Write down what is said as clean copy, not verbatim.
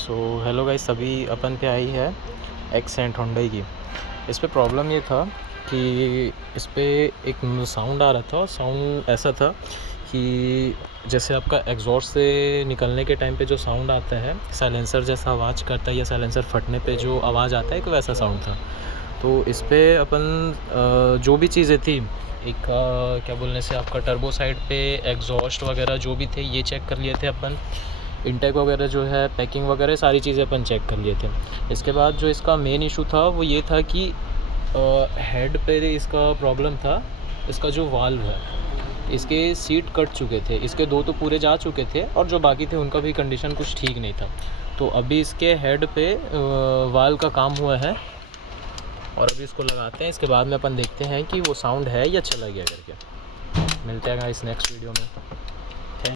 So hello guys, अभी अपन पे आई है एक्सेंट होंडई की। इस पे प्रॉब्लम ये था कि इस पे एक साउंड आ रहा था। साउंड ऐसा था कि जैसे आपका एग्जॉस्ट से निकलने के टाइम पे जो साउंड आता है, साइलेंसर जैसा आवाज़ करता है या साइलेंसर फटने पे जो आवाज़ आता है, एक वैसा साउंड था। तो इस पे अपन जो भी चीज़ें थी, एक क्या बोलने से आपका टर्बो साइड पे एग्जॉस्ट वगैरह जो भी थे ये चेक कर लिए थे अपन। इंटेक वगैरह जो है, पैकिंग वगैरह सारी चीज़ें अपन चेक कर लिए थे। इसके बाद जो इसका मेन इशू था वो ये था कि हेड पे इसका प्रॉब्लम था। इसका जो वाल्व है, इसके सीट कट चुके थे, इसके दो तो पूरे जा चुके थे और जो बाकी थे उनका भी कंडीशन कुछ ठीक नहीं था। तो अभी इसके हेड पे वाल्व का काम हुआ है और अभी इसको लगाते हैं। इसके बाद में अपन देखते हैं कि वो साउंड है या चला गया करके। मिलते हैं इस नेक्स्ट वीडियो में।